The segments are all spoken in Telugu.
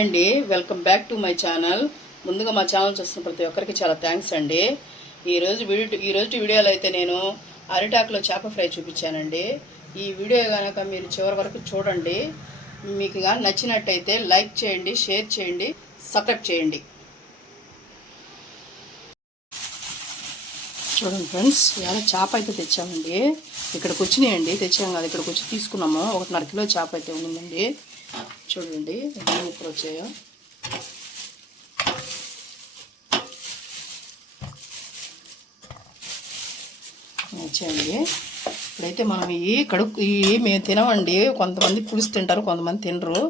హాయ్ అండి, welcome back to my channel. ముందుగా మా ఛానల్ చూస్తున్న ప్రతి ఒక్కరికి చాలా థ్యాంక్స్ అండి. ఈరోజు వీడియోలో అయితే నేను అరిటాకులో చేప ఫ్రై చూపించానండి. ఈ వీడియో కనుక మీరు చివరి వరకు చూడండి. మీకు కానీ నచ్చినట్టయితే లైక్ చేయండి, షేర్ చేయండి, సబ్స్క్రైబ్ చేయండి. చూడండి ఫ్రెండ్స్, ఇవాళ చేప అయితే తెచ్చామండి. ఇక్కడికి వచ్చినాయండి, తెచ్చాం కదా, ఇక్కడికి వచ్చి తీసుకున్నాము. 1.5 కిలో చేప అయితే ఉండిందండి. చూడండి ఎన్ని ముక్కలు వచ్చాయో. వచ్చాయండి. ఇప్పుడైతే మనం ఇవి మేము తినమండి. కొంతమంది పులుసు తింటారు, కొంతమంది తినరు.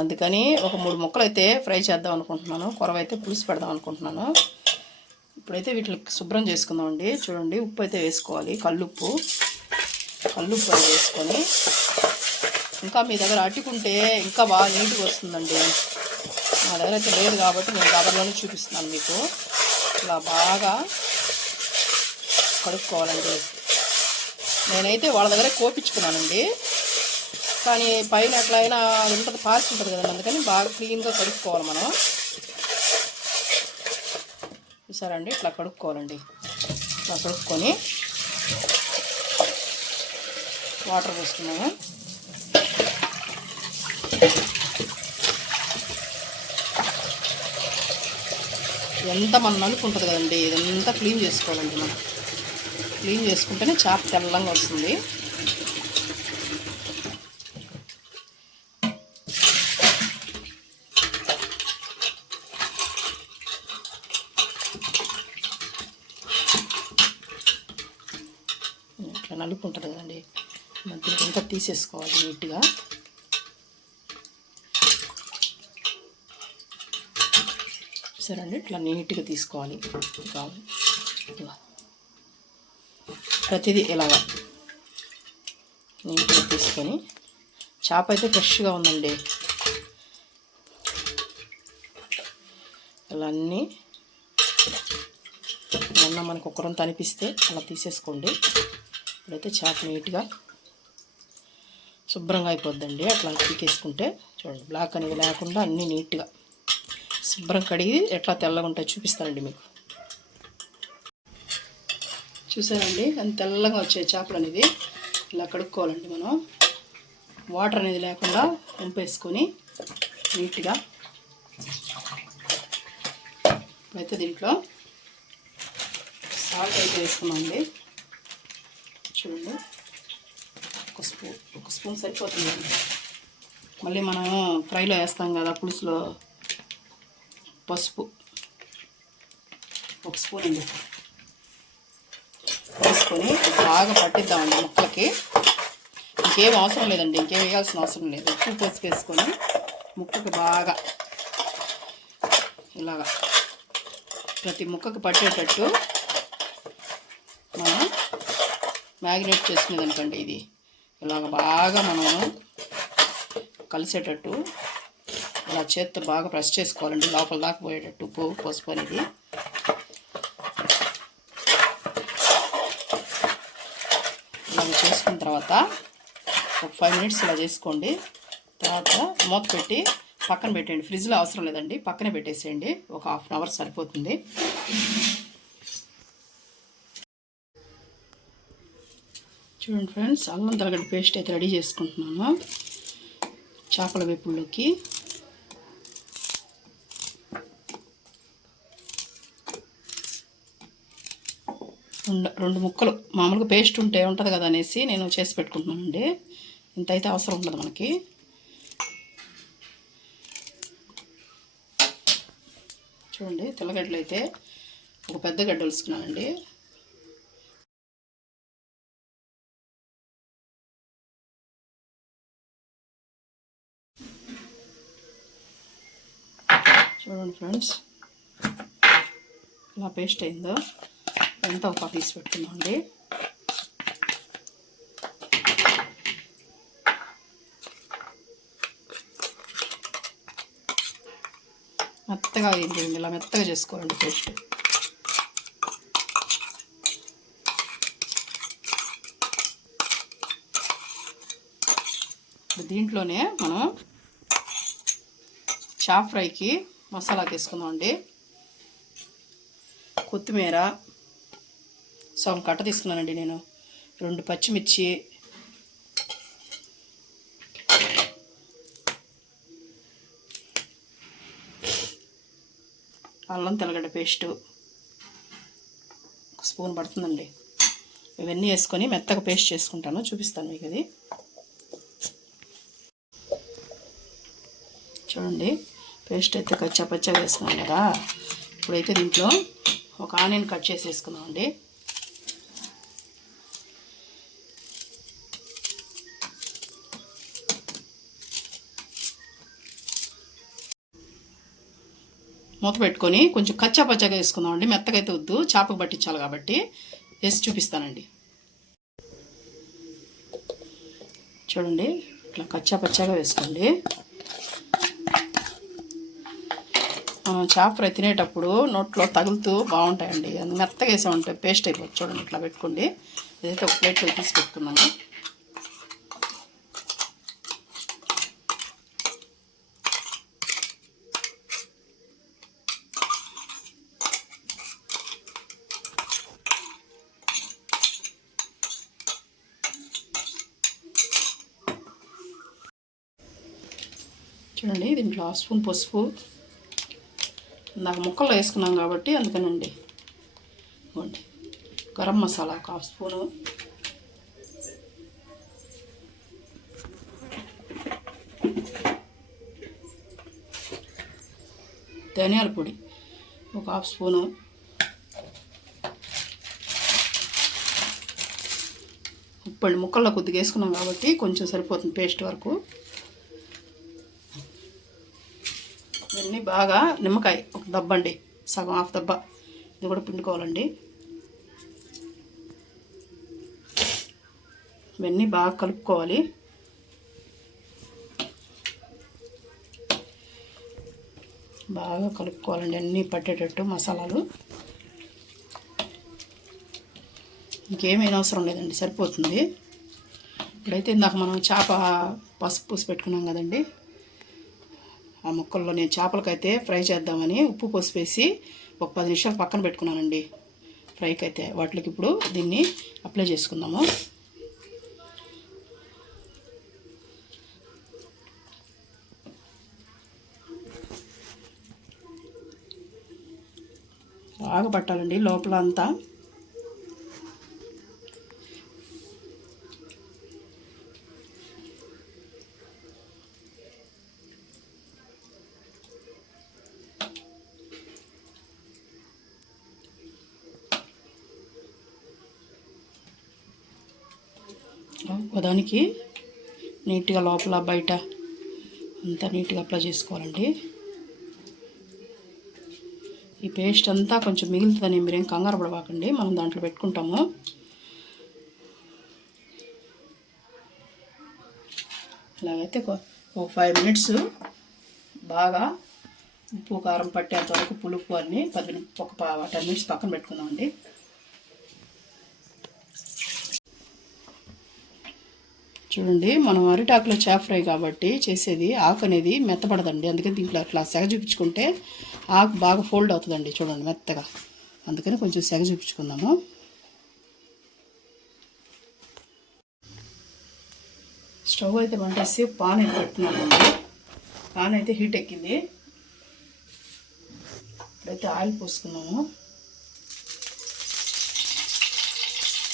అందుకని ఒక 3 ముక్కలు అయితే ఫ్రై చేద్దాం అనుకుంటున్నాను. కొరవైతే పులుసు పెడదాం అనుకుంటున్నాను. ఇప్పుడైతే వీటిని శుభ్రం చేసుకుందామండి. చూడండి, ఉప్పు అయితే వేసుకోవాలి, కల్లుప్పు అయితే వేసుకొని, ఇంకా మీ దగ్గర అట్టుకుంటే ఇంకా బాగా నీట్గా వస్తుందండి. మా దగ్గర అయితే లేదు కాబట్టి నేను డబ్బలోనే చూపిస్తున్నాను మీకు. ఇలా బాగా కడుక్కోవాలండి. నేనైతే వాళ్ళ దగ్గర కోపించుకున్నానండి, కానీ పైన ఎట్లయినా ఉంటుంది, పాసి ఉంటుంది కదండి, అందుకని బాగా క్లీన్గా కడుక్కోవాలి మనం. చూసారండి, ఇట్లా కడుక్కోవాలండి. ఇట్లా కడుక్కొని వాటర్ పోసుకున్నాము. ఎంత మన నలుపు ఉంటుంది కదండి, ఇదంతా క్లీన్ చేసుకోవాలండి. మనం క్లీన్ చేసుకుంటేనే చేప తెల్లంగా వస్తుంది. ఇట్లా నలుపు ఉంటుంది కదండి, మధ్యలో అంతా తీసేసుకోవాలి నీట్గా. సరే అండి, ఇట్లా నీట్గా తీసుకోవాలి. ప్రతిదీ ఇలాగా నీట్గా తీసుకొని, చేప అయితే ఫ్రెష్గా ఉందండి. ఇలా అన్నీ ఏమన్నా మనకు ఒక్కరంతా అనిపిస్తే అలా తీసేసుకోండి. ఇప్పుడైతే చేప నీట్గా శుభ్రంగా అయిపోద్దండి. అట్లా పీకేసుకుంటే చూడండి, బ్లాక్ అనేది లేకుండా అన్నీ నీట్గా శుభ్రం కడిగి ఎట్లా తెల్లగా ఉంటాయో చూపిస్తానండి మీకు. చూసారండి, అంత తెల్లగా వచ్చే చేపలు అనేది ఇలా కడుక్కోవాలండి. మనం వాటర్ అనేది లేకుండా వంపేసుకొని నీట్గా. ఇప్పుడైతే దీంట్లో సాల్ట్ అయితే వేసుకున్నామండి. చూడండి, ఒక స్పూన్ సరిపోతుందండి. మళ్ళీ మనం ఫ్రైలో వేస్తాం కదా, పులుసులో పసుపు 1 స్పూన్ అండి వేసుకొని బాగా పట్టిద్దామండి ముక్కలకి. ఇంకేం అవసరం లేదండి, ఇంకేం వేయాల్సిన అవసరం లేదు. ఉప్పు పోసుకేసుకొని ముక్కకి బాగా ఇలాగా ప్రతి ముక్కకి పట్టేటట్టు మనం మ్యాగ్నేట్ చేసుకునేదనుకోండి. ఇది ఇలాగ బాగా మనం కలిసేటట్టు ఇలా చేత్తో బాగా ప్రెస్ చేసుకోవాలండి, లోపల దాకా పోయేటట్టు ఉప్పు పసుపు అనేది. ఇలాగ చేసుకున్న తర్వాత ఒక 5 మినిట్స్ ఇలా చేసుకోండి. తర్వాత మూత పెట్టి పక్కన పెట్టండి. ఫ్రిడ్జ్లో అవసరం లేదండి, పక్కనే పెట్టేసేయండి. ఒక 1/2 అవర్ సరిపోతుంది. చూడండి ఫ్రెండ్స్, అల్లం తెల్లగడ్డ పేస్ట్ అయితే రెడీ చేసుకుంటున్నాను చేపల వేపుల్లోకి. రెండు ముక్కలు మామూలుగా పేస్ట్ ఉంటుంది కదా అనేసి నేను చేసి పెట్టుకుంటున్నానండి. ఇంత అయితే అవసరం ఉండదు మనకి. చూడండి, తెల్లగడ్డలు అయితే ఒక పెద్ద గడ్డ వలుసుకున్నానండి. చూడండి ఫ్రెండ్స్, ఇలా పేస్ట్ అయిందో ఎంత ఒక పీస్ పెట్టుకున్నామండి. మెత్తగా అయింది, ఇలా మెత్తగా చేసుకోవాలండి పేస్ట్. దీంట్లోనే మనం చాప్ ఫ్రైకి మసాలా తీసుకుందామండి. కొత్తిమీర సగం కట్ట తీసుకున్నానండి నేను, 2 పచ్చిమిర్చి, అల్లం తెల్లగడ్డ పేస్టు 1 స్పూన్ పడుతుందండి. ఇవన్నీ వేసుకొని మెత్తగా పేస్ట్ చేసుకుంటాను, చూపిస్తాను మీకు అది. చూడండి పేస్ట్ అయితే కచ్చా పచ్చగా వేసుకున్నాం కదా. ఇప్పుడైతే దీంట్లో ఒక ఆనియన్ కట్ చేసి వేసుకుందామండి. మూత పెట్టుకొని కొంచెం కచ్చా పచ్చగా వేసుకుందామండి, మెత్తగా అయితే వద్దు, చేపకు పట్టించాలి కాబట్టి. వేసి చూపిస్తానండి. చూడండి ఇట్లా కచ్చా పచ్చగా వేసుకోండి. మనం చేప ఫ్రై తినేటప్పుడు నోట్లో తగులుతూ బాగుంటాయండి, అది మెత్తగా వేసామంటే పేస్ట్ అయిపోతుంది. చూడండి ఇట్లా పెట్టుకోండి. ఇదైతే ఒక ప్లేట్లో తీసి పెట్టుకున్నాను. చూడండి దీంట్లో 1 స్పూన్ పసుపు, నాకు ముక్కల్లో వేసుకున్నాం కాబట్టి అందుకనండి. ఇవ్వండి గరం మసాలా 1/2 స్పూను, ధనియాల పొడి 1/2 స్పూను, ఉప్పండి ముక్కల్లో కొద్దిగా వేసుకున్నాం కాబట్టి కొంచెం సరిపోతుంది పేస్ట్ వరకు. ఇవన్నీ బాగా, నిమ్మకాయ 1 దబ్బ అండి, సగం 1/2 దబ్బ, ఇది కూడా పిండుకోవాలండి. ఇవన్నీ బాగా కలుపుకోవాలి. బాగా కలుపుకోవాలండి అన్నీ పట్టేటట్టు మసాలాలు. ఇంకేమైనా అవసరం లేదండి, సరిపోతుంది. ఇప్పుడైతే ఇందాక మనం చేప పసుపు పూసి పెట్టుకున్నాం కదండి, ఆ ముక్కల్లో నేను చేపలకైతే ఫ్రై చేద్దామని ఉప్పు పోసి వేసి ఒక 10 నిమిషాలు పక్కన పెట్టుకున్నానండి ఫ్రైకి అయితే. వాటికి ఇప్పుడు దీన్ని అప్లై చేసుకుందాము. బాగా పట్టాలండి లోపల అంతా. దానికి నీట్గా లోపల బయట అంతా నీట్గా అప్లై చేసుకోవాలండి. ఈ పేస్ట్ అంతా కొంచెం మిగులుతుందని మీరేం కంగారు పడబాకండి, మనం దాంట్లో పెట్టుకుంటాము. ఇలాగైతే ఒక 5 మినిట్స్ బాగా ఉప్పు కారం పట్టేంత వరకు పులుపు అన్నీ ఒక 10 మినిట్స్ పక్కన పెట్టుకుందామండి. చూడండి మనం అరిటాకులో చేప ఫ్రై కాబట్టి చేసేది, ఆకు అనేది మెత్తపడదండి, అందుకని దీంట్లో అట్లా సెగ చూపించుకుంటే ఆకు బాగా ఫోల్డ్ అవుతుందండి. చూడండి మెత్తగా, అందుకని కొంచెం సెగ చూపించుకుందాము. స్టవ్ అయితే వంటేసి పాన్ అయితే పెట్టుకున్నానండి. పాన్ అయితే హీట్ ఎక్కింది. ఇప్పుడైతే ఆయిల్ పోసుకున్నాము.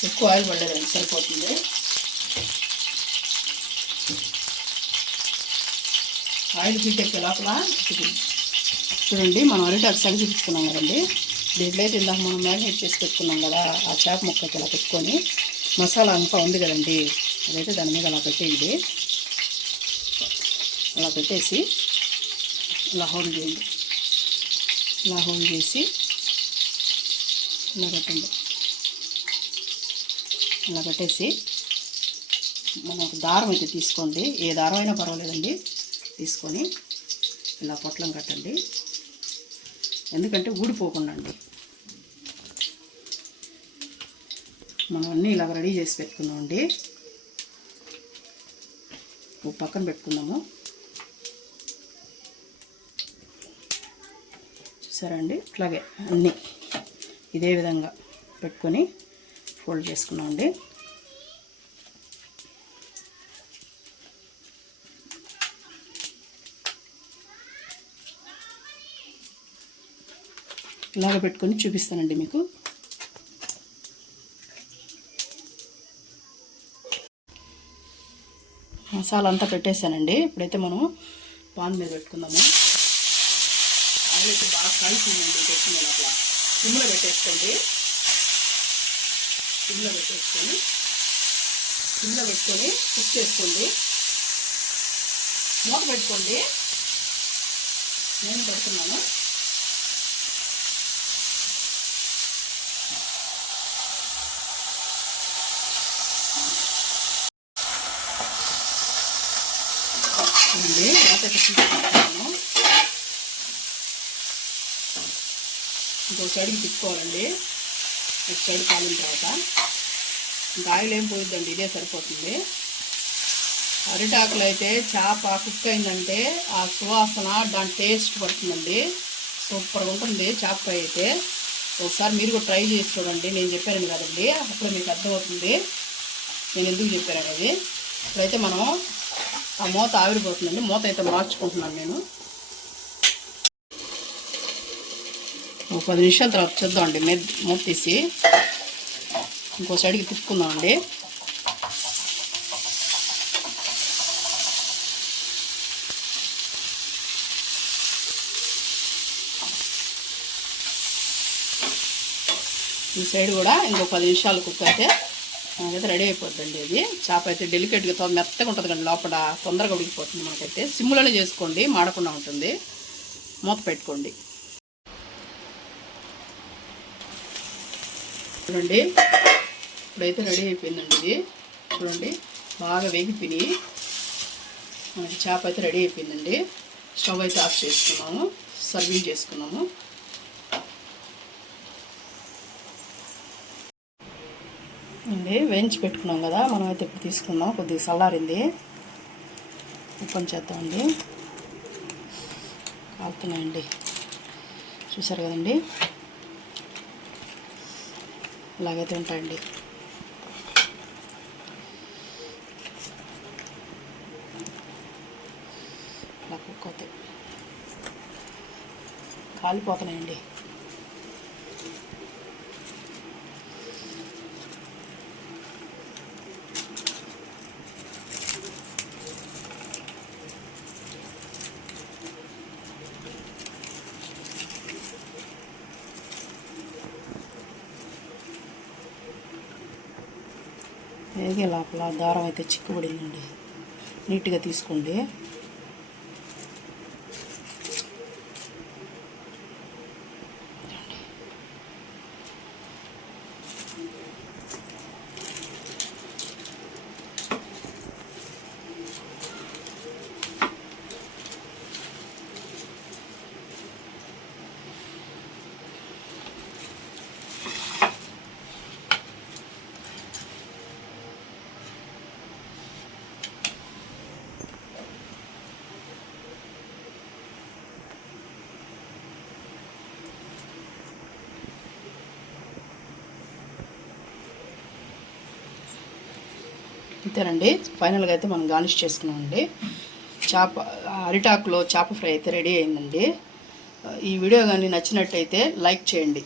ఎక్కువ ఆయిల్ పడలేదండి, సరిపోతుంది. ఆయిల్ హీట్ ఎక్కే లోపల చూడండి మనం అరిటాకు సెగ చూపించుకున్నాం కదండి, దీంట్లో అయితే ఇందాక మనం మ్యారినేట్ చేసి పెట్టుకున్నాం కదా, ఆ చేప ముక్కకి ఇలా పెట్టుకొని మసాలా అంతా ఉంది కదండి, అదైతే దాని మీద అలా పెట్టేయండి. అలా పెట్టేసి ఇలా హోల్డ్ చేయండి. ఇలా హోల్డ్ చేసి ఇలా పెట్టండి. ఇలా పెట్టేసి మనం ఒక దారం అయితే తీసుకోండి, ఏ దారం అయినా పర్వాలేదండి, తీసుకొని ఇలా పొట్లం కట్టండి, ఎందుకంటే ఊడిపోకుండా అండి. మనం అన్నీ ఇలాగ రెడీ చేసి పెట్టుకున్నామండి. పక్కన పెట్టుకుందాము. చూసారండి ఇట్లాగే అన్నీ ఇదే విధంగా పెట్టుకొని ఫోల్డ్ చేసుకున్నామండి. ఇలాగ పెట్టుకొని చూపిస్తానండి మీకు. మసాలా అంతా పెట్టేసానండి. ఇప్పుడైతే మనం పాన్ మీద పెట్టుకుందాము. ఆయిల్ అయితే బాగా కాల్చిందండి. పెట్టింది అట్లా సిమ్లో పెట్టేసుకోండి. సిమ్లో పెట్టుకొని కుక్ చేసుకోండి. మూత పెట్టుకోండి. నేను పెడుతున్నాను. మూత పెట్టుకుంటున్నాను. ఇంకో సైడ్కి తిప్పుకోవాలండి. ఒక సైడ్ కాలిన తర్వాత ఇంకా ఆయిల్ ఏం పోయిద్దండి, ఇదే సరిపోతుంది. అరిటాకులు అయితే చేప కుక్ అయిందంటే ఆ సువాసన దాని టేస్ట్ పడుతుందండి. సూపర్గా ఉంటుంది చేప ఫ్రై అయితే. ఒకసారి మీరు కూడా ట్రై చేసి చూడండి. నేను చెప్పాను కదండి, అప్పుడు మీకు అర్థమవుతుంది నేను ఎందుకు చెప్పాను అనేది. ఇప్పుడైతే మనం ఆ మూత ఆవిరిపోతుందండి. మూత అయితే మార్చుకుంటున్నాను నేను. ఒక 10 నిమిషాల తర్వాత చూద్దామండి. మూత తీసి ఇంకో సైడ్కి తిప్పుకుందామండి. ఈ సైడ్ కూడా ఇంకో 10 నిమిషాలు కుక్ అయితే మనకైతే రెడీ అయిపోద్దండి. ఇది చేప అయితే డెలికేట్గా మెత్తగా ఉంటుంది కానీ లోపల తొందరగా ఉడికిపోతుంది. మనకైతే సిమ్లోనే చేసుకోండి, మాడకుండా ఉంటుంది. మూత పెట్టుకోండి. చూడండి ఇప్పుడైతే రెడీ అయిపోయిందండి. ఇది చూడండి బాగా వేగిపోయి మనకి చేప అయితే రెడీ అయిపోయిందండి. స్టవ్ అయితే ఆఫ్ చేసుకున్నాము, సర్వింగ్ చేసుకున్నాము. అండి వేయించి పెట్టుకున్నాం కదా, మనం అయితే ఇప్పుడు తీసుకుందాం. కొద్దిగా చల్లారింది, ఓపెన్ చేద్దామండి. కాలుతున్నాయండి, చూసారు కదండి. ఇలాగైతే ఉంటాయండి. ఇలా కుక్ అవుతాయి, కాలిపోతున్నాయండి. వేగే లోపల దారం అయితే చిక్కుబడిందండి. నీట్గా తీసుకోండి. అంతేనండి. ఫైనల్గా అయితే మనం గార్నిష్ చేసుకున్నామండి. అరిటాకులో చేప ఫ్రై అయితే రెడీ అయిందండి. ఈ వీడియో కానీ నచ్చినట్టయితే లైక్ చేయండి.